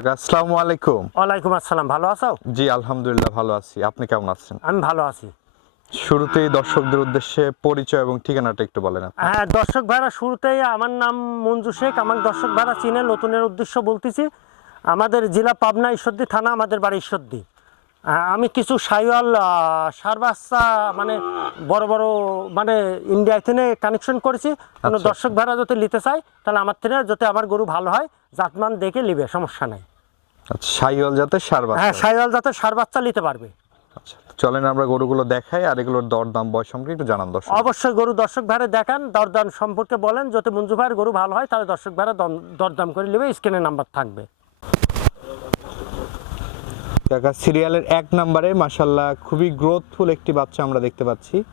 কাকা আসসালামু আলাইকুম। ওয়ালাইকুম আসসালাম। ভালো আছো? জি আলহামদুলিল্লাহ ভালো আছি। আপনি কেমন আছেন? আমি ভালো আছি। শুরুতেই দর্শকদের উদ্দেশ্যে পরিচয় এবং ঠিকানাটা একটু বলেন হ্যাঁ দর্শক ভাইরা শুরুতেই আমার নাম মঞ্জু শেখ। আমার দর্শক ভাইরা চিনে নতুনের উদ্দেশ্য বলতেছি আমাদের জেলা পাবনা ঈশ্বরদী থানা আমাদের বাড়ি ঈশ্বরদী। আমি কিছু সাইওয়াল সার বাচ্চা মানে বড় বড় মানে ইন্ডিয়া থেকে কানেকশন করেছি। কোনো আচ্ছা। দর্শক ভাড়া যদি নিতে চায় তাহলে আমার থেকে যাতে আমার গরু ভালো হয় জাতমান দেখে নিবে সমস্যা নাই। সাইওয়াল যাতে সার বাচ্চা। হ্যাঁ সাইওয়াল যাতে সার বাচ্চা নিতে পারবে। আচ্ছা চলেন আমরা গরুগুলো দেখাই আর এগুলোর দর দাম বয়স সম্পর্কে একটু জানান দর্শক। অবশ্যই গরু দর্শক ভাইরে দেখান দরদাম সম্পর্কে বলেন। যাতে মঞ্জু ভাইয়ের গরু ভালো হয় তাহলে দর্শক দম- দরদাম করে নেবে স্ক্রিনে নাম্বার থাকবে। কাকা সিরিয়ালের এক নম্বরে মাসাল্লাহ খুবই গ্রোথফুল একটি বাচ্চা আমরা দেখতে পাচ্ছি।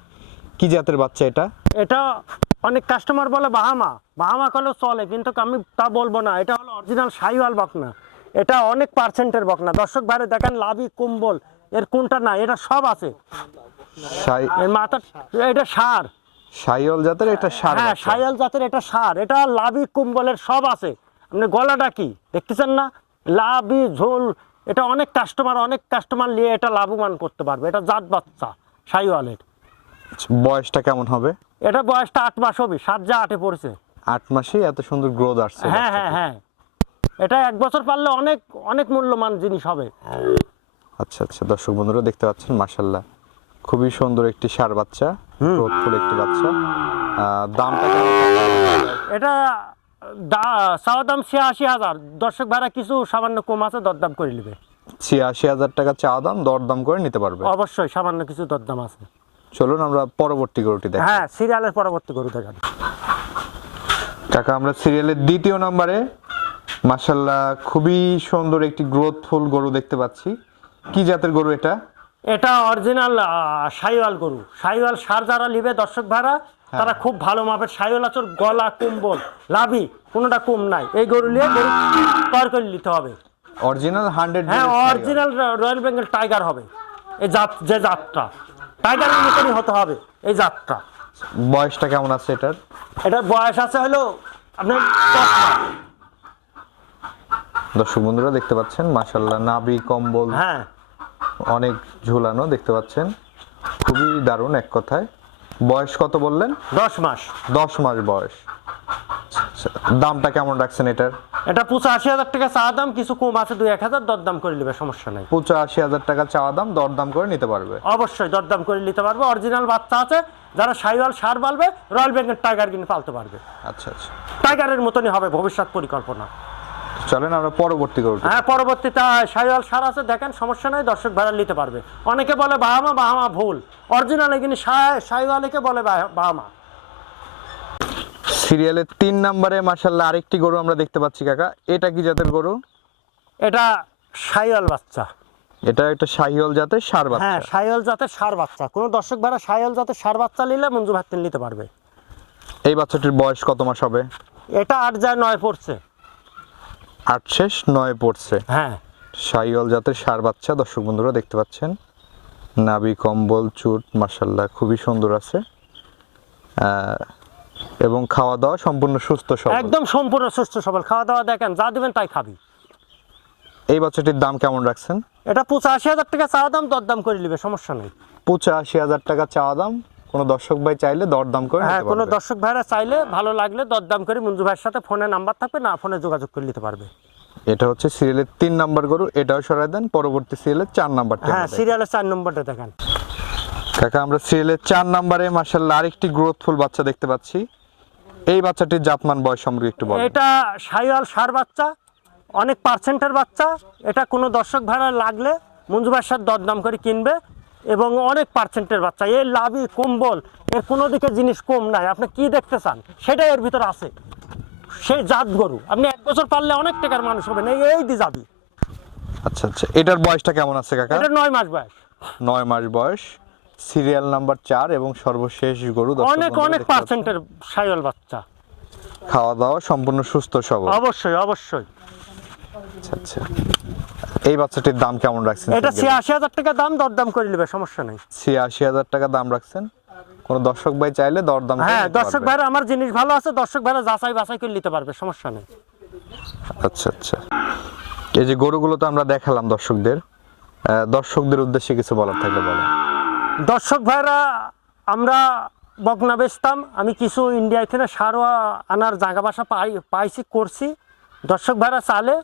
কি জাতের বাচ্চা এটা? এটা অনেক কাস্টমার বলে বাহামা। বাহামা কলেও চলে কিন্তু আমি তা বলব না। এটা হলো অরিজিনাল সাইওয়াল বকনা। এটা অনেক পার্সেন্টের বকনা। দর্শক ভাইরে দেখেন লাভি কুম্বল এর কোনটা না এটা সব আছে। এর মাথা এটা সার। সাইওয়াল জাতের এটা সার হ্যাঁ। সাইয়াল জাতের এটা সার। এটা লাভি কুম্বলের সব আছে। আপনি গলাটা কি? দেখতেছেন না? লাভি ঝোল এটা অনেক কাস্টমার অনেক কাস্টমার নিয়ে এটা লাভবান করতে পারবে। এটা জাত বাচ্চা সাইওয়ালের। আচ্ছা, বয়সটা কেমন হবে? এটা বয়সটা আট মাস হবে সাত যা আটে পড়েছে। আট মাসেই এত সুন্দর গ্রোথ আসছে হ্যাঁ হ্যাঁ হ্যাঁ। এটা এক বছর পারলে অনেক অনেক মূল্যবান জিনিস হবে। আচ্ছা আচ্ছা দর্শক বন্ধুরা দেখতে পাচ্ছেন মাশাল্লাহ খুবই সুন্দর একটি সার বাচ্চা গ্রোথফুল একটি বাচ্চা। দামটা এটা চাওয়া দাম ছিয়াশি হাজার। দর্শক ভাড়া কিছু সামান্য কম আছে দরদাম করে নেবে। ছিয়াশি হাজার টাকা চাওয়া দাম দরদাম করে নিতে পারবে। অবশ্যই সামান্য কিছু দরদাম আছে। চলুন আমরা পরবর্তী গরুটি দেখি। হ্যাঁ সিরিয়ালের পরবর্তী গরু দেখান। কাকা আমরা সিরিয়ালের দ্বিতীয় নম্বরে মাশাল্লাহ খুবই সুন্দর একটি গ্রোথফুল গরু দেখতে পাচ্ছি। কি জাতের গরু এটা? এটা অরিজিনাল সাইওয়াল গরু। সাইওয়াল সার যারা নিবে দর্শক ভাড়া তারা খুব ভালো মাপের সাইওয়াল আচর গলা কুম্বল লাভি কোনোটা কম নাই। এই গরু নিয়ে গরু তৈরি করে নিতে হবে। অরিজিনাল হান্ড্রেড হ্যাঁ অরিজিনাল রয়্যাল বেঙ্গল টাইগার হবে। এই জাত যে জাতটা। টাইগারের মতনই হতে হবে এই জাতটা। বয়সটা কেমন আছে এটার? এটার বয়স আছে হলো আপনার। দর্শক বন্ধুরা দেখতে পাচ্ছেন মাশাল্লাহ নাভি কম্বল হ্যাঁ। অনেক ঝুলানো দেখতে পাচ্ছেন। খুবই দারুণ এক কথায়। বয়স কত বললেন? দশ মাস। দশ মাস বয়স। আচ্ছা, দামটা কেমন রাখছেন এটার? এটা পঁচাশি হাজার টাকা চা দাম কিছু কম আছে দুই এক হাজার দরদাম করে নেবে সমস্যা নাই। পঁচাশি হাজার টাকা চাওয়া দাম দরদাম করে নিতে পারবে। অবশ্যই দরদাম করে নিতে পারবে অরিজিনাল বাচ্চা আছে যারা সাইওয়াল সার পালবে রয়্যাল বেঙ্গল টাইগার কিনে পালতে পারবে। আচ্ছা আচ্ছা। টাইগারের মতনই হবে ভবিষ্যৎ পরিকল্পনা। চলেন আমরা পরবর্তী গরুটি হ্যাঁ পরবর্তীতে সাইওয়াল সার আছে দেখেন সমস্যা নাই দর্শক ভাড়া নিতে পারবে। অনেকে বলে বাহামা বাহামা ভুল। অরিজিনাল কিন্তু সাইওয়ালিকে বলে বাহ- বাহামা। সিরিয়ালের তিন নম্বরে মাসাল্লাহ আরেকটি গরু আমরা দেখতে পাচ্ছি কাকা। এটা কি জাতের গরু? এটা সাইওয়াল বাচ্চা। এটা একটা শাহিওল জাতের সার বাচ্চা। হ্যাঁ সাইওয়াল জাতের সার বাচ্চা। কোনো দর্শক ভাড়া সাইওয়াল জাতের সার বাচ্চা নিলে মঞ্জু ভাত্তিন নিতে পারবে। এই বাচ্চাটির বয়স কত মাস হবে? এটা আট যায় নয় পড়ছে। আট শেষ নয় পড়ছে। হ্যাঁ। শাহিওল জাতের সার বাচ্চা দর্শক বন্ধুরা দেখতে পাচ্ছেন। নাবি কম্বল চুট মাসাল্লাহ খুবই সুন্দর আছে। এবং খাওয়া দাওয়া সম্পূর্ণ সুস্থ সবল। একদম সম্পূর্ণ সুস্থ সবল। খাওয়া দাওয়া দেখেন যা দিবেন তাই খাবি। এই বাচ্চাটির দাম কেমন রাখছেন? এটা পঁচাশি হাজার টাকা চাওয়া দাম দরদাম করে নিবে সমস্যা নেই। পঁচাশি হাজার টাকা চাওয়া দাম কোনো দর্শক ভাই চাইলে দরদাম করে হ্যাঁ কোনো দর্শক ভাইরা চাইলে ভালো লাগলে দরদাম করে মঞ্জু ভাইয়ের সাথে ফোনে নাম্বার থাকবে না ফোনে যোগাযোগ করে নিতে পারবে। এটা হচ্ছে সিরিয়ালের তিন নাম্বার গরু এটাও সরাই দেন পরবর্তী সিরিয়ালের চার নাম্বারটা হ্যাঁ সিরিয়ালের চার নম্বরটা দেখেন। কাকা আমরা সিরিয়ালের চার নাম্বারে মার্শাল্লাহ আরেকটি গ্রোথফুল বাচ্চা দেখতে পাচ্ছি। এই বাচ্চাটির জাতমান বয়স সম্পর্কে একটু বলেন। এটা সাইওয়াল সার বাচ্চা অনেক পার্সেন্টের বাচ্চা। এটা কোনো দর্শক ভাড়া লাগলে মঞ্জু ভাইয়ের সাথে দরদাম করে কিনবে। এবং অনেক পার্সেন্টের বাচ্চা। এর লাভি কম্বল এর কোনো দিকে জিনিস কম নাই। আপনি কি দেখতে চান? সেটাই এর ভিতর আছে। সেই জাত গরু। আপনি এক বছর পারলে অনেক টাকার মানুষ হবেন। এই এই দি যাবি আচ্ছা আচ্ছা। এটার বয়সটা কেমন আছে কাকা? এটা নয় মাস বয়স। নয় মাস বয়স। সিরিয়াল নাম্বার চার এবং সর্বশেষ গরু অনেক অনেক পার্সেন্টের সাইওয়াল বাচ্চা। খাওয়া দাওয়া সম্পূর্ণ সুস্থ সবল। অবশ্যই অবশ্যই। আচ্ছা আচ্ছা। এই বাচ্চাটির দাম কেমন রাখছেন? এটা ছিয়াশি হাজার টাকা দাম দরদাম করে নেবে সমস্যা নেই। ছিয়াশি হাজার টাকা দাম রাখছেন? কোনো দর্শক ভাই চাইলে দরদাম হ্যাঁ দর্শক। ভাইরা আমার জিনিস ভালো আছে দর্শক ভাইরা যাচাই বাছাই করে নিতে পারবে সমস্যা নেই। আচ্ছা আচ্ছা। এই যে গরুগুলো তো আমরা দেখালাম দর্শকদের। দর্শকদের উদ্দেশ্যে কিছু বলার থাকলে বলো দর্শক ভাইরা আমরা বকনা বেচতাম আমি কিছু ইন্ডিয়ায় থেকে সারোয়া আনার জায়গা বাসা পাই পাইছি করছি। দর্শক ভাইরা চালে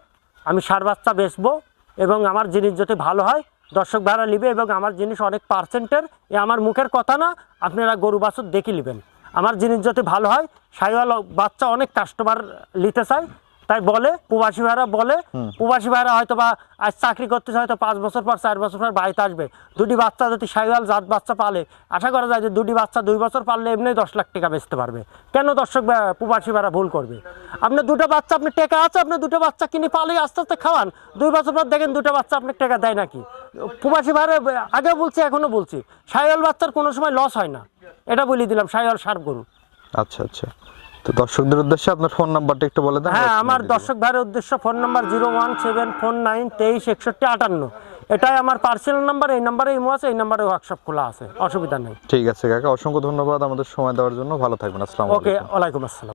আমি সার বাচ্চা বেচবো এবং আমার জিনিস যদি ভালো হয়, দর্শক ভাড়া নিবে এবং আমার জিনিস অনেক পার্সেন্টের, এ আমার মুখের কথা না, আপনারা গরু বাছুর দেখে নেবেন। আমার জিনিস যদি ভালো হয়, সাইওয়াল বাচ্চা অনেক কাস্টমার নিতে চায় তাই বলে প্রবাসী ভাইরা বলে প্রবাসী ভাইরা হয়তো বা আজ চাকরি করতেছে হয়তো পাঁচ বছর পর চার বছর পর বাড়িতে আসবে। দুটি বাচ্চা যদি সাইওয়াল জাত বাচ্চা পালে আশা করা যায় যে দুটি বাচ্চা দুই বছর পারলে এমনি দশ লাখ টাকা বেচতে পারবে। কেন দর্শক প্রবাসী ভাইরা ভুল করবে? আপনার দুটো বাচ্চা আপনি টাকা আছে আপনি দুটো বাচ্চা কিনে পালে আস্তে আস্তে খাওয়ান। দুই বছর পর দেখেন দুটো বাচ্চা আপনার টাকা দেয় নাকি? প্রবাসী ভাইরা আগে বলছি এখনও বলছি সাইওয়াল বাচ্চার কোনো সময় লস হয় না। এটা বলে দিলাম সাইওয়াল সার গরু। আচ্ছা আচ্ছা। তো দর্শকদের উদ্দেশ্যে আপনার ফোন নাম্বারটা একটু বলে দেন হ্যাঁ আমার দর্শক ভাইয়ের উদ্দেশ্য phone number zero one seven four nine তেইশ একষট্টি আটান্ন। এটাই আমার পার্সোনাল নাম্বার এই নাম্বারে ইমো আছে এই নাম্বারে হোয়াটসঅ্যাপ খোলা আছে অসুবিধা নেই। ঠিক আছে কাকা অসংখ্য ধন্যবাদ আমাদের সময় দেওয়ার জন্য। ভালো থাকবেন আসসালামু ওকে ওয়ালাইকুম আসসালাম।